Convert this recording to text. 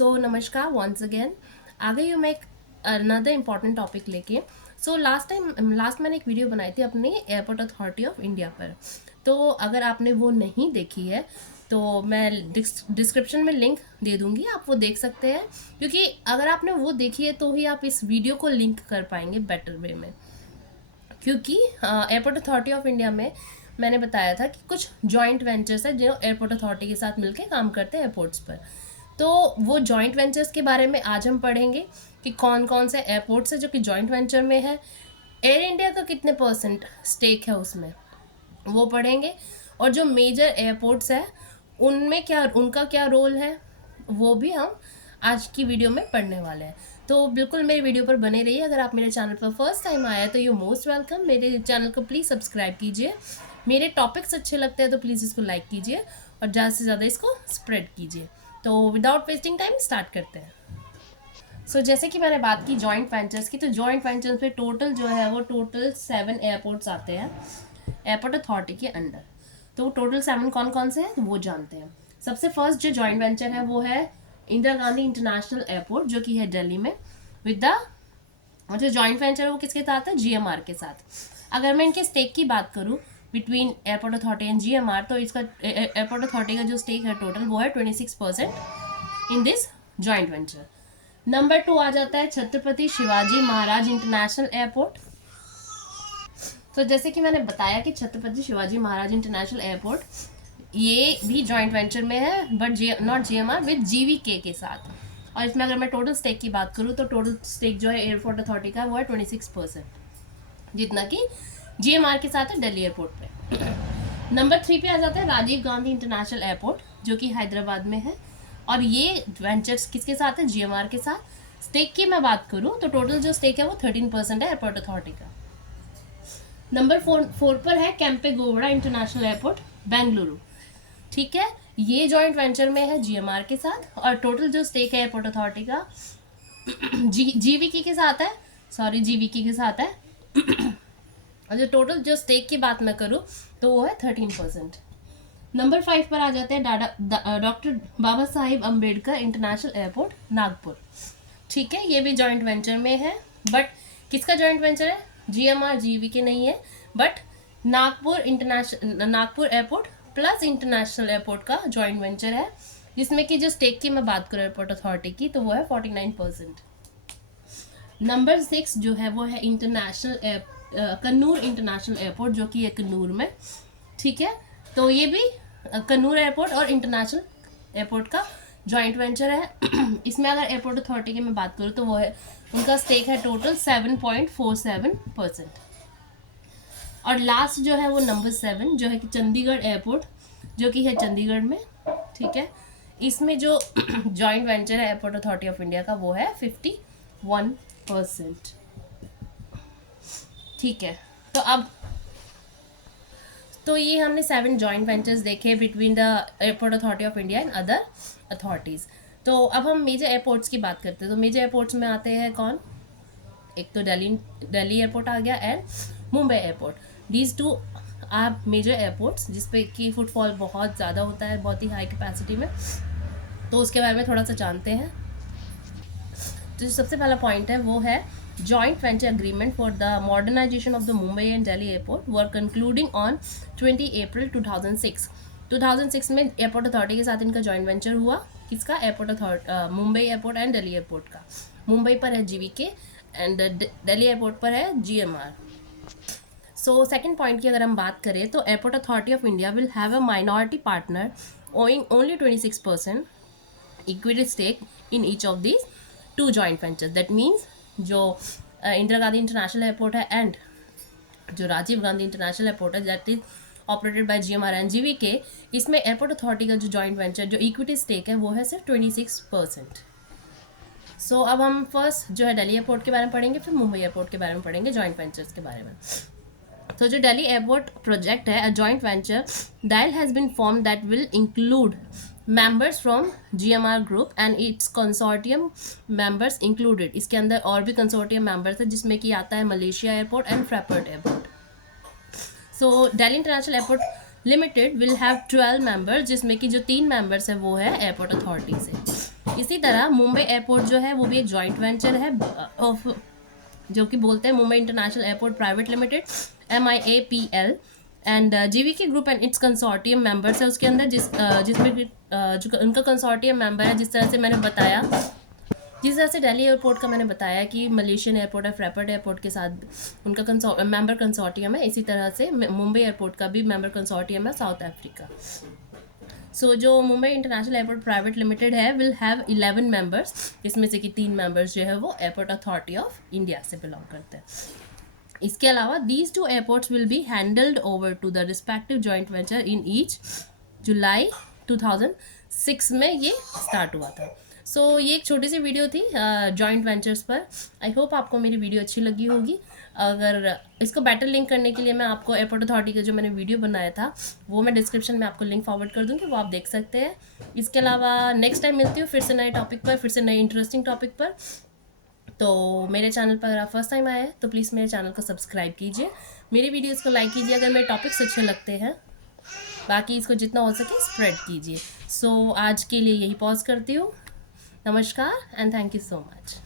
सो नमस्कार once again. आ गई हूँ मैं एक अनदर इम्पॉर्टेंट टॉपिक लेके। सो लास्ट मैंने एक वीडियो बनाई थी अपनी एयरपोर्ट अथॉरिटी ऑफ इंडिया पर। तो अगर आपने वो नहीं देखी है तो मैं डिस्क्रिप्शन में लिंक दे दूँगी, आप वो देख सकते हैं, क्योंकि अगर आपने वो देखी है तो ही आप इस वीडियो को लिंक कर पाएंगे बेटर वे में। क्योंकि एयरपोर्ट अथॉरिटी ऑफ इंडिया में मैंने बताया था कि कुछ जॉइंट वेंचर्स है जो एयरपोर्ट अथॉरिटी के साथ मिलकर काम करते हैं एयरपोर्ट्स पर। तो वो जॉइंट वेंचर्स के बारे में आज हम पढ़ेंगे कि कौन कौन से एयरपोर्ट्स है जो कि जॉइंट वेंचर में है, एयर इंडिया का कितने परसेंट स्टेक है उसमें, वो पढ़ेंगे। और जो मेजर एयरपोर्ट्स है उनमें उनका क्या रोल है वो भी हम आज की वीडियो में पढ़ने वाले हैं। तो बिल्कुल मेरी वीडियो पर बने रहिए। अगर आप मेरे चैनल पर फर्स्ट टाइम आए तो यू मोस्ट वेलकम। मेरे चैनल को प्लीज़ सब्सक्राइब कीजिए। मेरे टॉपिक्स अच्छे लगते हैं तो प्लीज़ इसको लाइक कीजिए और ज़्यादा से ज़्यादा इसको स्प्रेड कीजिए। तो विदाउट वेस्टिंग टाइम स्टार्ट करते हैं। जैसे कि मैंने बात की जॉइंट वेंचर्स की, तो जॉइंट वेंचर्स पे टोटल जो है वो टोटल 7 एयरपोर्ट्स आते हैं एयरपोर्ट अथॉरिटी के अंडर। तो टोटल 7 कौन कौन से हैं वो जानते हैं। सबसे फर्स्ट जो जॉइंट वेंचर है वो है इंदिरा गांधी इंटरनेशनल एयरपोर्ट जो कि है दिल्ली में विद द, और जो जॉइंट वेंचर है वो किसके साथ है, जीएमआर के साथ। अगर मैं इनके स्टेक की बात करूँ between airport authority and GMR, तो इसका एयरपोर्ट अथॉरिटी का जो स्टेक है टोटल वो है 26% in this joint venture. Number 2 आ जाता है छत्रपति शिवाजी महाराज इंटरनेशनल एयरपोर्ट। तो जैसे कि मैंने बताया कि छत्रपति शिवाजी महाराज इंटरनेशनल एयरपोर्ट ये भी जॉइंट वेंचर में है, but not GMR, with GVK के साथ। और इसमें अगर मैं टोटल स्टेक की बात करूँ तो टोटल स्टेक जो है एयरपोर्ट अथॉरिटी का वो है 26%, जितना कि जीएमआर के साथ है दिल्ली एयरपोर्ट पे। नंबर 3 पे आ जाता है राजीव गांधी इंटरनेशनल एयरपोर्ट जो कि हैदराबाद में है, और ये वेंचर्स किसके साथ है, जीएमआर के साथ। स्टेक की मैं बात करूँ तो टोटल जो स्टेक है वो 13% है एयरपोर्ट अथॉरिटी का। नंबर 4 पर है केम्पे गौड़ा इंटरनेशनल एयरपोर्ट बेंगलुरु। ठीक है, ये जॉइंट वेंचर में है जीएमआर के साथ, और टोटल जो स्टेक है एयरपोर्ट अथॉरिटी का जीवीके के साथ है, जीवीके के साथ है। और जो टोटल जो स्टेक की बात मैं करूँ तो वो है 13%। नंबर 5 पर आ जाते हैं डॉक्टर बाबा साहिब अम्बेडकर इंटरनेशनल एयरपोर्ट नागपुर। ठीक है, ये भी जॉइंट वेंचर में है, बट किसका जॉइंट वेंचर है, जीएमआर जीवीके नहीं है, but Nagpur airport plus international airport का जॉइंट वेंचर है, जिसमें कि जो स्टेक की मैं बात करूँ एयरपोर्ट अथॉरिटी की तो वो है 49%। नंबर 6 जो है वो है कन्नूर इंटरनेशनल एयरपोर्ट जो कि है कन्नूर में। ठीक है, तो ये भी कन्नूर एयरपोर्ट और इंटरनेशनल एयरपोर्ट का जॉइंट वेंचर है। इसमें अगर एयरपोर्ट अथॉरिटी की मैं बात करूँ तो वो है उनका स्टेक है टोटल 7.47%। और लास्ट जो है वो नंबर 7 जो है कि चंडीगढ़ एयरपोर्ट जो कि है चंडीगढ़ में। ठीक है, इसमें जो जॉइंट वेंचर है एयरपोर्ट अथॉरिटी ऑफ इंडिया का वो है 51%। ठीक है, तो ये हमने 7 जॉइंट वेंचर्स देखे between the airport authority of India and other authorities. तो अब हम मेजर एयरपोर्ट्स की बात करते हैं। तो मेजर एयरपोर्ट्स में आते हैं कौन, एक तो दिल्ली एयरपोर्ट आ गया and Mumbai airport. These 2 are major airports जिसपे कि फुटफॉल बहुत ज़्यादा होता है, बहुत ही हाई कैपेसिटी में। तो उसके बारे में थोड़ा सा जानते हैं। तो जो सबसे पहला पॉइंट है वो है joint venture agreement for the modernisation of the Mumbai and Delhi airport were concluding on 20 April 2006 में एयरपोर्ट अथॉरिटी के साथ इनका जॉइंट वेंचर हुआ। किसका, airport authority Mumbai airport and Delhi airport का। मुंबई पर है जीवीके एंड दिल्ली एयरपोर्ट पर है जीएमआर। सो सेकंड पॉइंट की अगर हम बात करें तो airport authority of India will have a minority partner owing only 26% equity stake in each of these 2 joint ventures. That means जो इंदिरा गांधी इंटरनेशनल एयरपोर्ट है एंड जो राजीव गांधी इंटरनेशनल एयरपोर्ट है that is operated by GMR and GVK, इसमें airport authority का जो joint venture जो equity stake है वो है सिर्फ 26%। सो अब हम फर्स्ट जो है दिल्ली एयरपोर्ट के बारे में पढ़ेंगे, फिर मुंबई एयरपोर्ट के बारे में पढ़ेंगे, जॉइंट वेंचर्स के बारे में। तो जो दिल्ली एयरपोर्ट प्रोजेक्ट है, a joint venture DIAL has been form that will include members from GMR group and its consortium members included। इसके अंदर और भी कंसोर्टियम मेंबर्स है जिसमें कि आता है Malaysia airport and Frankfurt airport. So Delhi international airport limited will have 12 members, जिसमें कि जो 3 मेंबर्स है वो है एयरपोर्ट अथॉरिटी से। इसी तरह मुंबई एयरपोर्ट जो है वो भी एक जॉइंट वेंचर है ऑफ, जो कि बोलते हैं Mumbai international airport private limited, MIAPL, and GVK group and it's consortium members है उसके अंदर, जिसमें जो उनका कंसोर्टियम मेंबर है, जिस तरह से मैंने बताया, जिस तरह से दिल्ली एयरपोर्ट का मैंने बताया कि मलेशियन एयरपोर्ट है फ्रैंकफर्ट एयरपोर्ट के साथ उनका मेंबर कंसोर्टियम है, इसी तरह से मुंबई एयरपोर्ट का भी मेंबर कंसोर्टियम है साउथ अफ्रीका। सो जो Mumbai international airport private limited है विल हैव 11 मेंबर्स, इसमें से कि 3 मेंबर्स जो है वो एयरपोर्ट अथॉरिटी ऑफ इंडिया से बिलोंग करते हैं। इसके अलावा these 2 airports will be handed over to the respective joint venture in each. जुलाई 2006 में ये स्टार्ट हुआ था। सो ये एक छोटी सी वीडियो थी जॉइंट वेंचर्स पर। आई होप आपको मेरी वीडियो अच्छी लगी होगी। अगर इसको बेटर लिंक करने के लिए मैं आपको एयरपोर्ट अथॉरिटी का जो मैंने वीडियो बनाया था वो मैं डिस्क्रिप्शन में आपको लिंक फॉरवर्ड कर दूँगी, वो आप देख सकते हैं। इसके अलावा नेक्स्ट टाइम मिलती हूँ फिर से नए टॉपिक पर, फिर से नए इंटरेस्टिंग टॉपिक पर। तो मेरे चैनल पर अगर आप फर्स्ट टाइम आए हैं तो प्लीज़ मेरे चैनल को सब्सक्राइब कीजिए, मेरी वीडियोज़ को लाइक कीजिए अगर मेरे टॉपिक्स अच्छे लगते हैं, बाकी इसको जितना हो सके स्प्रेड कीजिए। सो आज के लिए यही पॉज करती हूँ। नमस्कार and thank you so much.